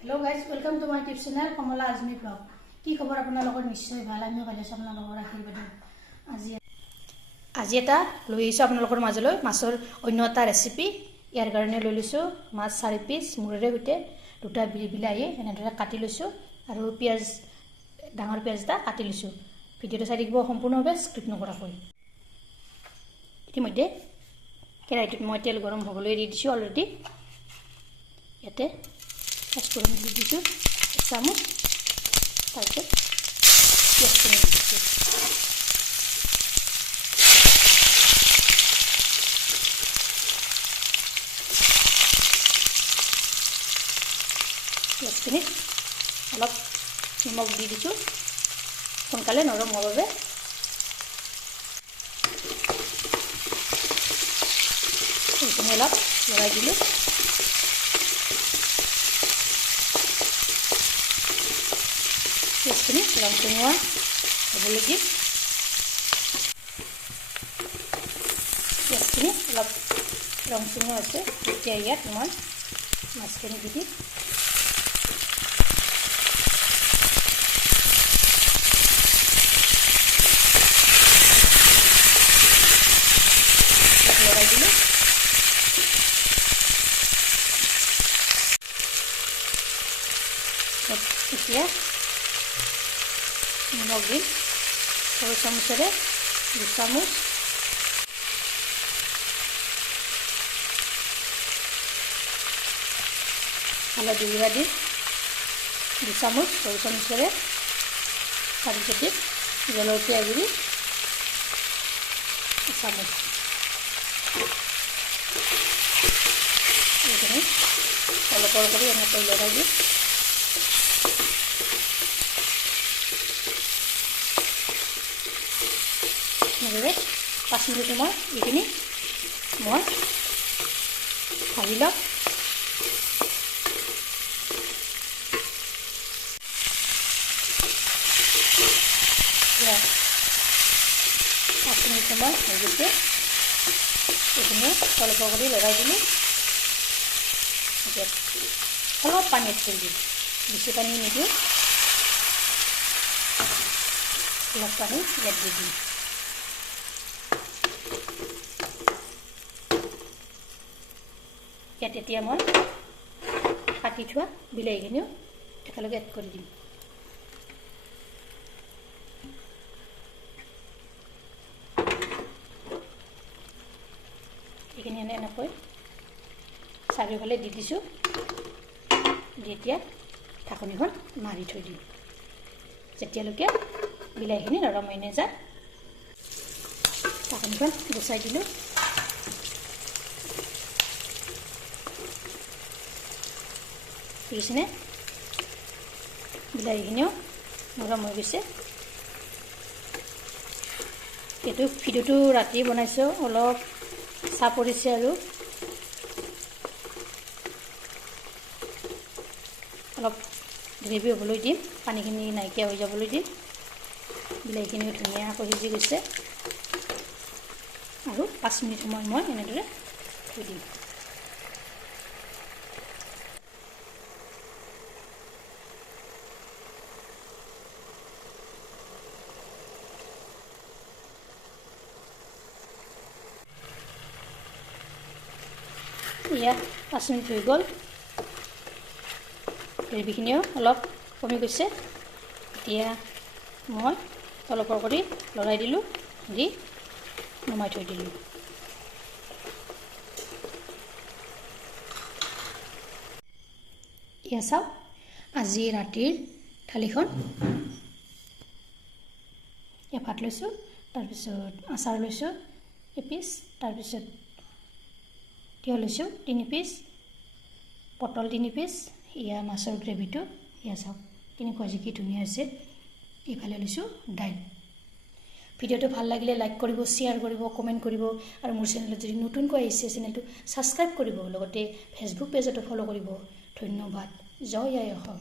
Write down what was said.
Hello' guys welcome to my tube channel Kamala Azmi blog কি খবৰ আপোনালোকৰ নিশ্চয় ভালো। আমিও ভালে আছোঁ। আপোনালোকৰ আশীৰ্বাদত আজি আজি এটা লৈ আহিছোঁ আপোনালোকৰ মাজলৈ। মাছৰ অন্য এটা ৰেচিপি ইয়াৰ কাৰণে লৈ লৈছোঁ মাছ চাৰি পিচ মূৰেৰে সৈতে দুটা বিলাহী এনেদৰে কাটি লৈছোঁ আৰু পিঁয়াজ, ডাঙৰ পিঁয়াজ এটা কাটি লৈছোঁ। ভিডিঅ'টো চাই থাকিব সম্পূৰ্ণভাৱে স্ক্ৰিপ্ট নকৰাকৈ। ইতিমধ্যে কেৰাহীটোত মই তেল গৰম হ'বলৈ দি দিছোঁ অলৰেডি ইয়াতে পাঁচফোৰণ দি দিছোঁ এক চামুচ তাৰপিছত পিঁয়াজখিনি দি দিছোঁ পিঁয়াজখিনিত অলপ নিমখ দি দিছোঁ। সোনকালে নৰম হোৱাৰ বাবে এইখিনি অলপ লৰাই দিলোঁ siap ini langsung ya double lagi siap ini aja. Kita ya teman. Masukin gini. Gitu yeah. দি এতিয়া নিমখ দিম সৰু চামুচেৰে দুচামুচ হালধি গুড়া দিম দুচামুচ সৰু চামুচেৰে তাৰপিছত জলকীয়া গুড়ি এচামুচ এইখিনি অলপৰ কৰি এনেকৈ লৰাই দিম এনেদৰে পাঁচ মিনিট সময় এইখিনি মই ভাজি এতিয়া পাঁচ মিনিট সময় হৈ গৈছে এইখিনি অলপ কৰি লৰাই দিলোঁ। অলপ পানী এড কৰি দিম। বেছি পানী নিদিওঁ। অলপ পানী ইয়াত দি দিম। ইয়াত এতিয়া মই কাটি থোৱা বিলাহীখিনিও একেলগে এড কৰি দিম। এইখিনি এনে এনেকৈ চাৰিওফালে দি দিছোঁ। দি এতিয়া ঢাকনিখন মাৰি থৈ দিম। যেতিয়ালৈকে বিলাহীখিনি নৰম হৈ নাযায়। ঢাকনিখন গুচাই দিলোঁ। দেখিছেনে বিলাহীখিনিও নৰম হৈ গৈছে এইটো ভিডিঅ'টো ৰাতি বনাইছোঁ অলপ চাহ পৰিছে আৰু অলপ গ্ৰেভি হ'বলৈ দিম পানীখিনি নাইকিয়া হৈ যাবলৈ দিম বিলাহীখিনিও ধুনীয়াকৈ সিজি গৈছে আৰু পাঁচ মিনিট সময় মই এনেদৰে থৈ দিম এয়া পাঁচ মিনিট হৈ গ'ল। গ্ৰেভিখিনিও অলপ কমি গৈছে। এতিয়া মই অলপৰ কৰি লৰাই দিলোঁ দি নমাই থৈ দিলোঁ। এয়া চাওক আজি ৰাতিৰ থালিখন। এয়া ভাত লৈছোঁ তাৰপিছত আচাৰ লৈছোঁ এপিচ তাৰপিছত তিয়হ লৈছোঁ তিনি পিচ পটল তিনি পিচ এয়া মাছৰ গ্ৰেভিটো এয়া চাওক কেনেকুৱা যে কি ধুনীয়া হৈছে এইফালে লৈছোঁ দাইল ভিডিঅ'টো ভাল লাগিলে লাইক কৰিব শ্বেয়াৰ কৰিব কমেণ্ট কৰিব আৰু মোৰ চেনেলত যদি নতুনকৈ আহিছে চেনেলটো ছাবস্ক্ৰাইব কৰিব লগতে ফেচবুক পেজতো ফ'ল' কৰিব। ধন্যবাদ। জয় আই অসম।